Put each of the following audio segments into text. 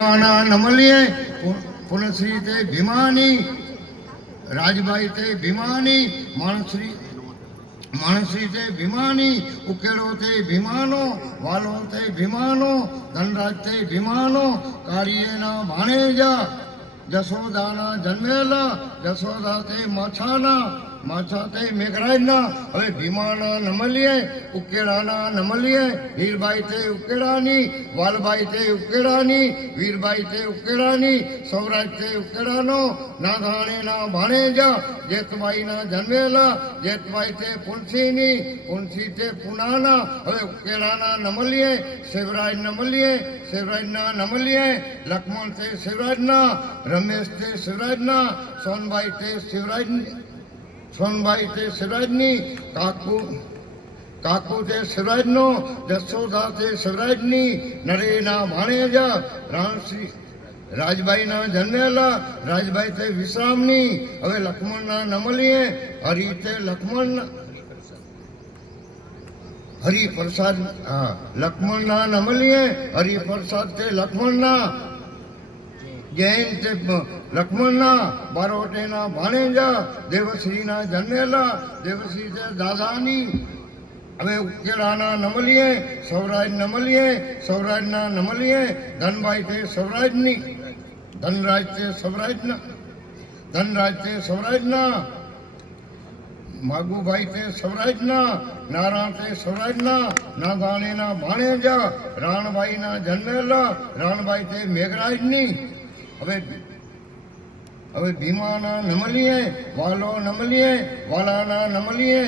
नमलिए पुनश्री ते भीमानी राजभाई ते भीमानी मानश्री ते भीमानी उकेड़ो ते भीमानो वालो ते भीमानो धनराज ते भीमानो कारियेना भाणेजा जसोदाना जन्मेला जसोदा ते माछाना माछा ते मेघराजना હવે ભીમાના નમલીએ ઉકેડાના નમલીએ હીરબાઈ તે ઉકેડાની વાલબાઈ તે ઉકેડાની વીરબાઈ તે ઉકેડાની સૌરાજ તે ઉકેડાનો નાધાણીના ભાણેજા જેતબાઈના જન્મેલા જેતબાઈ તે પુનસીની પુનસી તે પુનાના હવે ઉકેડાના નમલીએ શિવરાજ નમલીએ શિવરાજના નમલીએ લક્ષ્મણ તે શિવરાજના રમેશ તે શિવરાજના સોનબાઈ તે શિવરાજની સોનબાઈ તે શિવરાજની કાકુ તે શિવરાજનો જસોદા તે શિવરાજની નરેના ભાણેજા રાણશ્રી રાજબાઈના જન્મેલા રાજબાઈ તે વિશ્રામની હવે લક્ષ્મણના નમલીએ હરિ તે લક્ષ્મણ હરિપ્રસાદ લક્ષ્મણના નમલીએ હરિપ્રસાદ તે લક્ષ્મણના જૈન તે લક્ષ્મણના બારોટેના ભાણેજા દેવશ્રીના જન્મેલા દેવશ્રી તે દાદાની હવે ઉકેલાના નમલીએ સૌરાજ નમલીએ સૌરાજના નમલીએ ધનભાઈ તે સૌરાજની ધનરાજ તે સૌરાજના માગુભાઈ તે સૌરાજના નારાયણ તે સૌરાજના નાદાણીના ભાણેજા રાણબાઈના જન્મેલા રાણબાઈ તે મેઘરાજની હવે ભીમાના નમલીએ વાલો નમલીએ વાલાના નમલીએ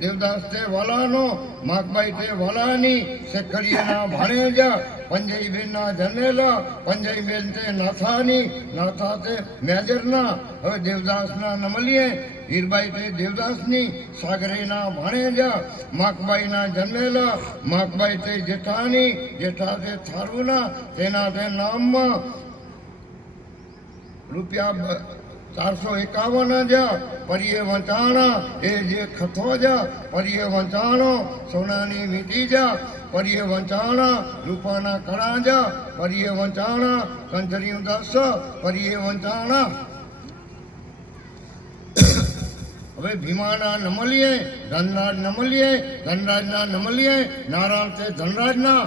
દેવદાસ તે વાલાનો માગબાઈ તે વાલાની શેખરિયાના ભાણેજા પંજઈબેનના જન્મેલા પંજઈબેન તે નાથાની નાથા તે મેજરના હવે દેવદાસના નમલીએ હીરબાઈ તે દેવદાસની સાગરેના ભાણેજા માકબાઈના જન્મેલા માકબાઈ તે જેઠાની જેઠા તે થારુના તેના તે નામમાં રૂપિયા 451 જા પરિયે વંચાણા એ જે ખથો જા પરિયે વંચાણો સોનાની વીંટી જા પરિયે વંચાણા રૂપાના કણા જા પરિયે વંચાણા કંજરી 10 પરિયે વંચાણા હવે ભીમાના નમલીએ ધનરાજના નમલીએ નારાયણ તે ધનરાજના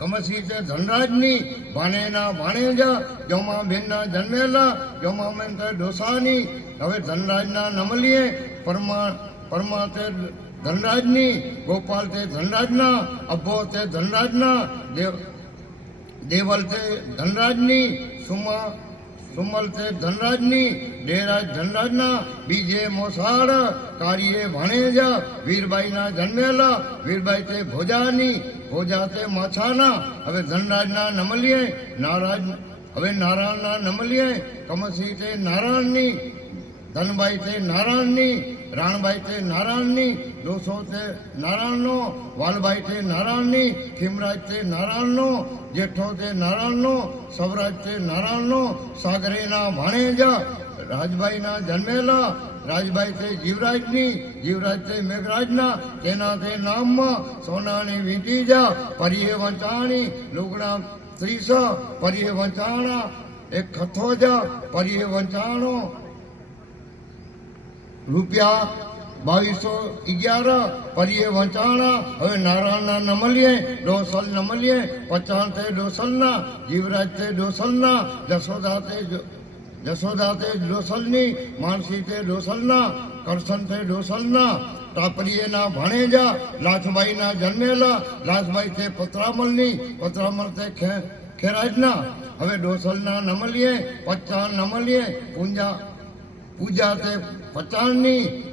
કમસી તે ધનરાજની ભાણેના ભાણેજા જોમાબેનના જન્મેલા જોમાબેન તે ડોસાની હવે ધનરાજના નમલીએ પરમા તે ધનરાજની ગોપાલ તે ધનરાજના અભો તે ધનરાજના દેવલ તે ધનરાજની સુમલ તે ધનરાજની ડેરાજ ધનરાજના બીજે મોસાળ કારીએ ભાણેજા વીરબાઈના જન્મેલા વીરબાઈ તે ભોજાની ભોજા તે માછાના હવે ધનરાજના નમલીએ નારાયણના નમલીએ કમસી તે નારાયણની ધનબાઈ તે નારાયણની રાણબાઈ તે નારાયણની દોસો તે નારાયણનો વાલબાઈ તે નારાયણની ખીમરાજ તે નારાયણનો જેઠો તે નારાયણનો સૌરાજ તે નારાયણનો સાગરેના ભાણેજા રાજબાઈના જન્મેલા રાજબાઈ તે જીવરાજ તે મેઘરાજના તેના તે નામમાં સોનાની વીંટી જા પરિયે વંચાણી લુગડા 30 પરિયે વંચાણા એક ખથો જા પરિયે વંચાણો રૂપિયા 2211 પરિયે વંચાણા હવે નારાયણના નમલીએ ડોસલ નમલીએ 50 તે ડોસલના જીવરાજ તે ડોસલના જસોદા તે ડોસલની માનસી તે ડોસલના કરશન તે ડોસલના ટાપરીએના ભાણેજા લાછબાઈના જન્મેલા લાછબાઈ તે પતરામલ તે ખેરાજના હવે ડોસલના નમલીએ 50 નમલીએ પૂજા તે 50ની